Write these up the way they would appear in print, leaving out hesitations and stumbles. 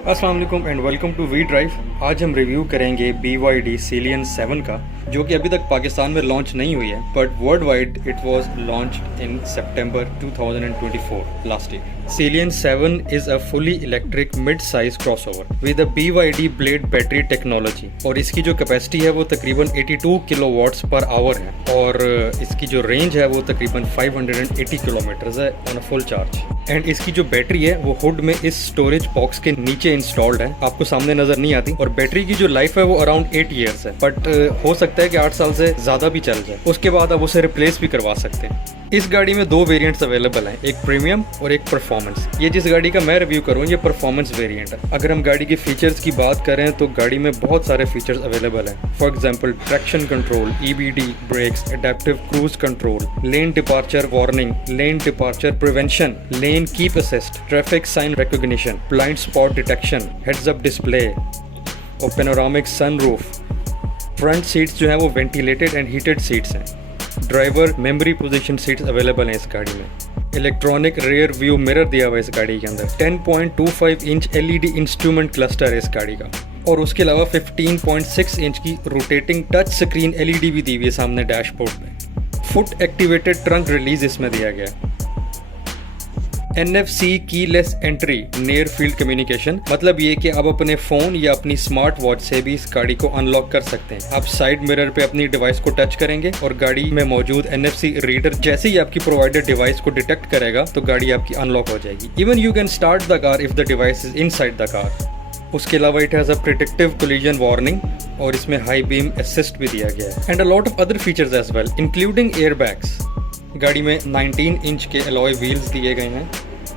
अस्सलाम वालेकुम and welcome to V drive. आज हम रिव्यू करेंगे BYD Celion 7 का, जो कि अभी तक पाकिस्तान में लॉन्च नहीं हुई है, but world wide it was launched in September 2024 last year. Celion 7 is a fully electric mid-size crossover with a BYD Blade battery technology और इसकी जो कैपेसिटी है वो तकरीबन 82 किलोवाट्स पर आवर है और इसकी जो रेंज है वो तकरीबन 580 किलोमीटर्स है on a full charge. And इसकी जो बैटरी है वो हुड में इस स्टोरेज बॉक्स के नीचे इंस्टॉल्ड है, आपको सामने नजर नहीं आती। और बैटरी की जो लाइफ है वो अराउंड 8 ईयर्स है, बट हो सकता है कि 8 साल से ज्यादा भी चल जाए, उसके बाद आप उसे रिप्लेस भी करवा सकते हैं। इस गाड़ी में 2 वेरिएंट्स अवेलेबल हैं, एक प्रीमियम और एक परफॉर्मेंस। ये जिस गाड़ी का मैं रिव्यू करूँ ये परफॉर्मेंस वेरिएंट है। अगर हम गाड़ी के फीचर्स की बात करें तो गाड़ी में बहुत सारे फीचर्स अवेलेबल हैं। For example traction control, EBD brakes, adaptive cruise control, lane departure warning, lane departure prevention, lane keep assist, traffic sign recognition, blind spot detection, heads up display और पेनोरामिक सनरूफ। फ्रंट सीट्स जो है वो ventilated and heated seats हैं। Driver memory position seats available हैं इस गाड़ी में। Electronic rear view mirror दिया हुआ है इस गाड़ी के अंदर। 10.25 इंच LED इंस्ट्रूमेंट क्लस्टर है इस गाड़ी का और उसके अलावा 15.6 इंच की रोटेटिंग टच स्क्रीन LED भी दी हुई है सामने डैशबोर्ड में। फुट एक्टिवेटेड ट्रंक रिलीज इसमें दिया गया है। NFC keyless entry near field communication, मतलब ये कि आप अपने फोन या अपनी स्मार्ट वॉच से भी इस गाड़ी को अनलॉक कर सकते हैं। आप साइड मिरर पे अपनी डिवाइस को टच करेंगे और गाड़ी में मौजूद NFC रीडर जैसे ही आपकी प्रोवाइडेड डिवाइस को डिटेक्ट करेगा तो गाड़ी आपकी अनलॉक हो जाएगी। Even you can start the car if the device is inside the car. उसके अलावा it has a predictive collision warning और इसमें हाई बीम असिस्ट भी दिया गया है and a lot of other features as well including airbags. गाड़ी में 19 इंच के अलॉय व्हील्स दिए गए हैं।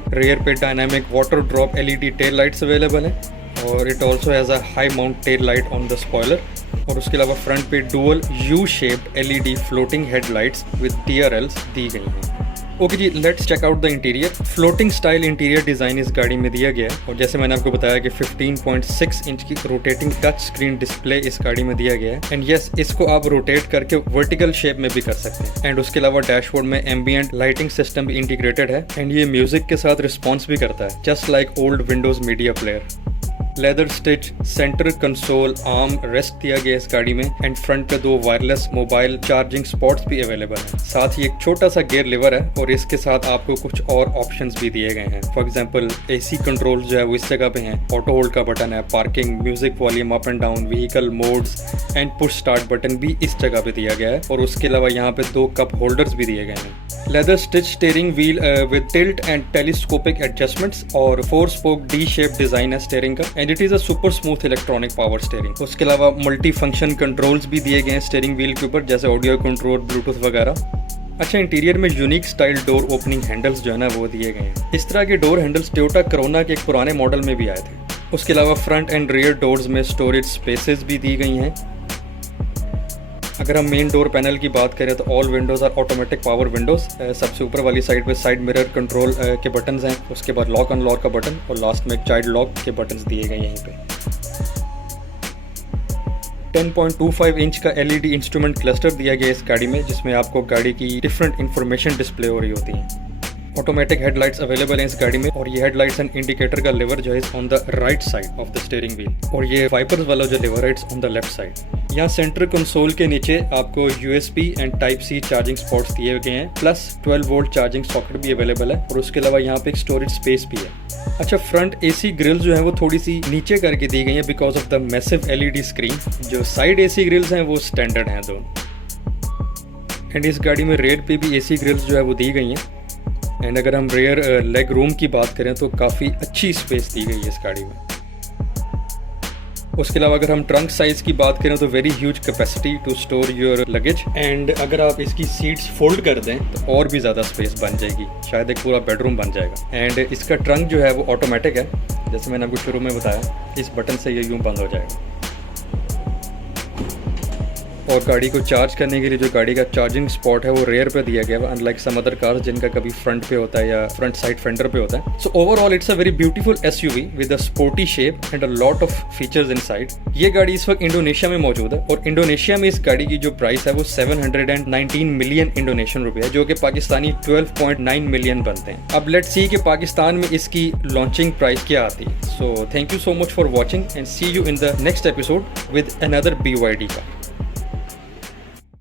रेयर पे dynamic water drop LED tail lights available हैं और it also has a high mount tail light on the spoiler. और उसके अलावा फ्रंट पे dual U shaped LED floating headlights with TRLs दी गई हैं। ओके जी, let's check out the interior. Floating style interior design इस गाड़ी में दिया गया है और जैसे मैंने आपको बताया कि 15.6 इंच की रोटेटिंग टच स्क्रीन डिस्प्ले इस गाड़ी में दिया गया है। एंड यस, इसको आप रोटेट करके वर्टिकल शेप में भी कर सकते हैं। एंड उसके अलावा डैशबोर्ड में एम्बिएंट लाइटिंग सिस्टम भी इंटीग्रेटेड है एंड ये म्यूजिक के साथ रिस्पॉन्स भी करता है, just like old Windows media player. Leather stitch centre console arm rest दिया गया इस गाड़ी में एंड फ्रंट पे 2 वायरलेस मोबाइल चार्जिंग स्पॉट्स भी अवेलेबल हैं। साथ ही एक छोटा सा गियर लिवर है और इसके साथ आपको कुछ और ऑप्शंस भी दिए गए हैं। फॉर एग्जांपल AC कंट्रोल जो है वो इस जगह पे हैं, ऑटो होल्ड का बटन है, parking, music volume up and down, vehicle modes and push start button भी इस जगह पे दिया गया है और उसके अलावा यहाँ पे 2 कप होल्डर्स भी दिए गए हैं। Leather stitch steering wheel with tilt and telescopic adjustments और 4 स्पोक D शेप डिजाइन है स्टीयरिंग का and it is a super smooth electronic power steering. उसके अलावा मल्टी फंक्शन कंट्रोल्स भी दिए गए हैं स्टीयरिंग व्हील के ऊपर, जैसे ऑडियो कंट्रोल, ब्लूटूथ वगैरह। अच्छा, इंटीरियर में unique style door opening handles जो है ना वो दिए गए हैं। इस तरह के डोर हैंडल्स टोयोटा कोरोना के एक पुराने मॉडल में भी आए थे। उसके अलावा फ्रंट एंड रियर डोर्स में स्टोरेज स्पेसेस भी दी गई हैं। अगर हम मेन डोर पैनल की बात करें तो all windows are automatic power windows. सबसे ऊपर वाली साइड पे साइड मिरर कंट्रोल के बटन्स हैं, उसके बाद लॉक अनलॉक का बटन और लास्ट में एक चाइल्ड लॉक के बटन्स दिए गए यहीं पे। 10.25 इंच का LED इंस्ट्रूमेंट क्लस्टर दिया गया इस गाड़ी में, जिसमें आपको गाड़ी की डिफरेंट इंफॉर्मेशन डिस्प्ले हो रही होती है। ऑटोमेटिक हेडलाइट्स अवेलेबल हैं इस गाड़ी में और ये हेडलाइट्स एंड इंडिकेटर का लिवर जो है on the right side of the steering wheel और ये वाइपर्स वाला जो लिवर है it's on the left side. यहाँ सेंटर कंसोल के नीचे आपको USB and Type-C charging spots दिए गए हैं, प्लस 12 वोल्ट चार्जिंग सॉकेट भी अवेलेबल है और उसके अलावा यहाँ पे एक स्टोरेज स्पेस भी है। अच्छा, फ्रंट AC ग्रिल्स जो है वो थोड़ी सी नीचे करके दी गई है because of the massive LED screen. जो साइड AC ग्रिल्स हैं वो स्टैंडर्ड हैं दोनों। एंड इस गाड़ी में रेयर पे भी AC ग्रिल्स जो है वो दी गई हैं। एंड अगर हम रेयर लेग रूम की बात करें तो काफ़ी अच्छी स्पेस दी गई है इस गाड़ी में। उसके अलावा अगर हम ट्रंक साइज की बात करें तो very huge capacity to store your luggage and अगर आप इसकी सीट्स फोल्ड कर दें तो और भी ज़्यादा स्पेस बन जाएगी, शायद एक पूरा बेडरूम बन जाएगा। एंड इसका ट्रंक जो है वो ऑटोमेटिक है, जैसे मैंने आपको शुरू में बताया, इस बटन से ये यूँ बंद हो जाएगा। और गाड़ी को चार्ज करने के लिए जो गाड़ी का चार्जिंग स्पॉट है वो रेयर पे दिया गया है, अनलाइक सम अदर कार्स जिनका कभी फ्रंट पे होता है या फ्रंट साइड फेंडर पे होता है। So overall it's a very beautiful SUV with a sporty shape and a lot of features inside. ये गाड़ी इस वक्त इंडोनेशिया में मौजूद है और इंडोनेशिया में इस गाड़ी की जो प्राइस है वो 719 मिलियन इंडोनेशियन रुपए है, जो कि पाकिस्तानी 12.9 मिलियन बनते हैं। अब लेट्स सी कि पाकिस्तान में इसकी लॉन्चिंग प्राइस क्या आती है। So thank you so much for watching and see you in the next episode with another BYD car.